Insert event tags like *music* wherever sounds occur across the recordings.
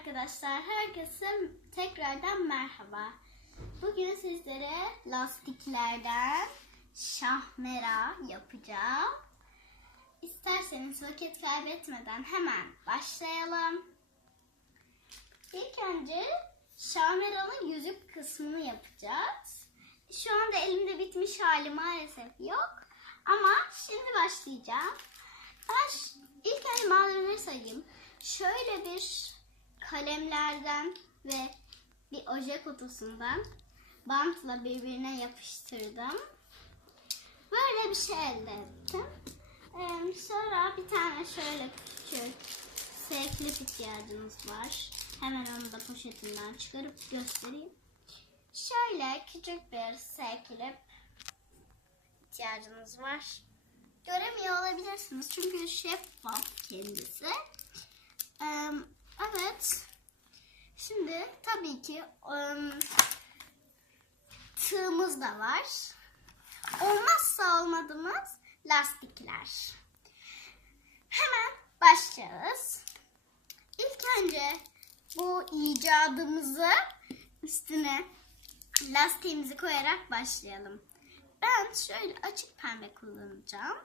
arkadaşlar, herkese tekrardan merhaba. Bugün sizlere lastiklerden şahmera yapacağım. İsterseniz vakit kaybetmeden hemen başlayalım. İlk önce şahmeranın yüzük kısmını yapacağız. Şu anda elimde bitmiş hali maalesef yok. Ama şimdi başlayacağım. Ben ilk önce malzemeleri sayayım. Şöyle bir kalemlerden ve bir oje kutusundan bantla birbirine yapıştırdım. Böyle bir şey elde ettim. Ee, sonra bir tane şöyle küçük S klip ihtiyacımız var. Hemen onu da poşetinden çıkarıp göstereyim. Şöyle küçük bir S klip ihtiyacınız var. Göremiyor olabilirsiniz çünkü şeffaf kendisi. Evet. Şimdi tabii ki em, tığımız da var. Olmazsa olmadığımız lastikler. Hemen başlayacağız. İlk önce bu icadımızı üstüne lastiğimizi koyarak başlayalım. Ben şöyle açık pembe kullanacağım.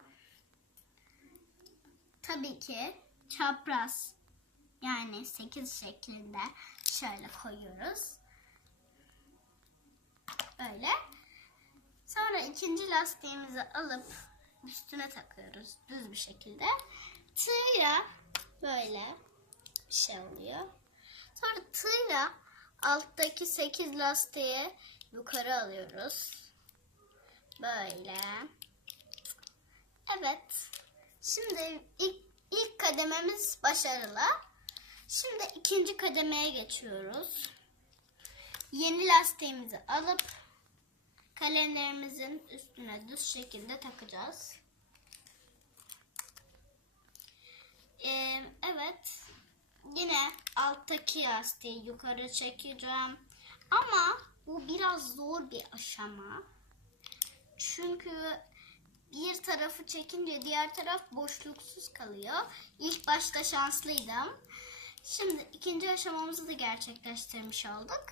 Tabii ki çapraz yani 8 şeklinde şöyle koyuyoruz. Böyle. Sonra ikinci lastiğimizi alıp üstüne takıyoruz düz bir şekilde. Tığla böyle bir şey oluyor. Sonra tığla alttaki 8 lastiği yukarı alıyoruz. Böyle. Evet. Şimdi ilk, ilk kadememiz başarılı. Şimdi ikinci kademeye geçiyoruz. Yeni lastiğimizi alıp kalemlerimizin üstüne düz şekilde takacağız. Ee, evet. Yine alttaki lastiği yukarı çekeceğim. Ama bu biraz zor bir aşama. Çünkü bir tarafı çekince diğer taraf boşluksuz kalıyor. İlk başta şanslıydım. Şimdi ikinci aşamamızı da gerçekleştirmiş olduk.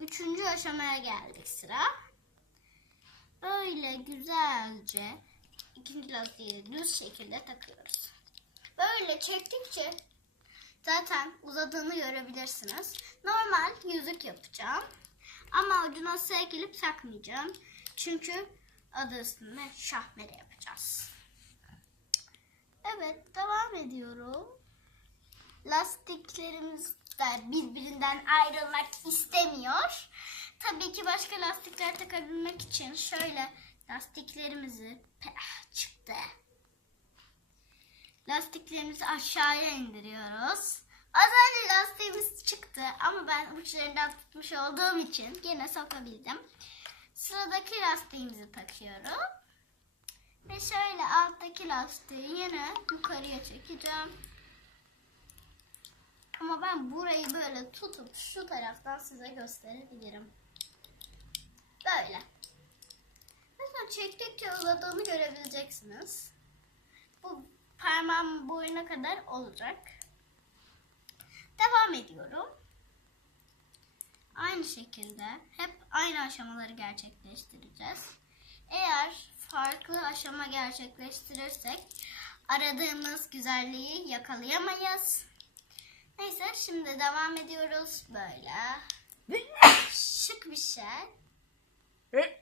Üçüncü aşamaya geldik sıra. Böyle güzelce ikinci lastiği düz şekilde takıyoruz. Böyle çektikçe zaten uzadığını görebilirsiniz. Normal yüzük yapacağım. Ama ucuna S gelip takmayacağım. Çünkü adı üstünde şahmere yapacağız. Evet devam ediyorum. Lastiklerimiz de birbirinden ayrılmak istemiyor. Tabii ki başka lastikler takabilmek için şöyle lastiklerimizi çıktı. Lastiklerimizi aşağıya indiriyoruz. Az önce lastiğimiz çıktı ama ben uçlarından tutmuş olduğum için yine sokabildim. Sıradaki lastiğimizi takıyorum. Ve şöyle alttaki lastiği yine yukarıya çekeceğim. Ama ben burayı böyle tutup şu taraftan size gösterebilirim. Böyle. Mesela çektikçe uzadığını görebileceksiniz. Bu parmağım boyuna kadar olacak. Devam ediyorum. Aynı şekilde hep aynı aşamaları gerçekleştireceğiz. Eğer farklı aşama gerçekleştirirsek aradığımız güzelliği yakalayamayız. Neyse şimdi devam ediyoruz böyle. Şık bir şey. *coughs*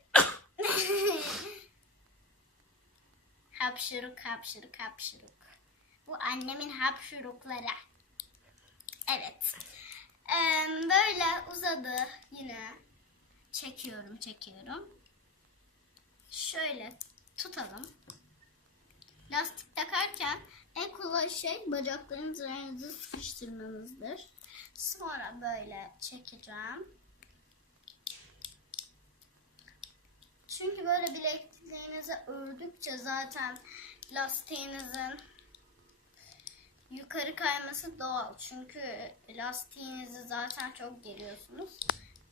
hapşuruk hapşuruk hapşuruk. Bu annemin hapşurukları. Evet. Ee, böyle uzadı yine. Çekiyorum çekiyorum. Şöyle tutalım. Lastik takarken en kolay şey bacaklarınızı ayağınızı sıkıştırmanızdır. Sonra böyle çekeceğim. Çünkü böyle bilekliklerinizi ördükçe zaten lastiğinizin yukarı kayması doğal. Çünkü lastiğinizi zaten çok geriyorsunuz.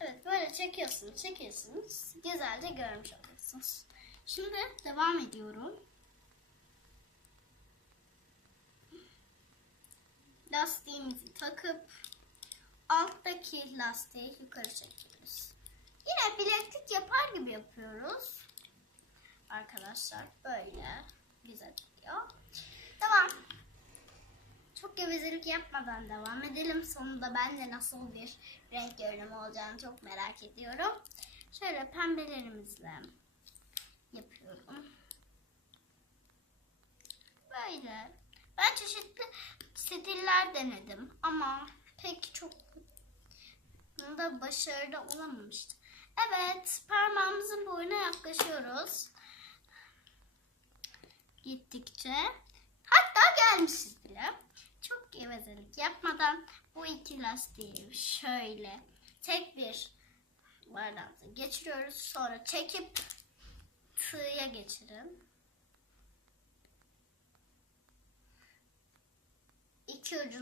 Evet böyle çekiyorsunuz, çekiyorsunuz. Güzelce görmüş oluyorsunuz. Şimdi devam ediyorum. Lastiğimizi takıp alttaki lastiği yukarı çekiyoruz. Yine bileklik yapar gibi yapıyoruz. Arkadaşlar böyle güzel gidiyor. Tamam. Çok gevezelik yapmadan devam edelim. Sonunda ben de nasıl bir renk görünümü olacağını çok merak ediyorum. Şöyle pembelerimizle yapıyorum. Böyle. Ben çeşitli stiller denedim ama pek çok da başarılı olamamıştım. Evet, parmağımızın boyuna yaklaşıyoruz. Gittikçe. Hatta gelmişiz bile. Çok gevezelik yapmadan bu iki lastiği şöyle tek bir bardakta geçiriyoruz. Sonra çekip tığya geçirin. İki ucunu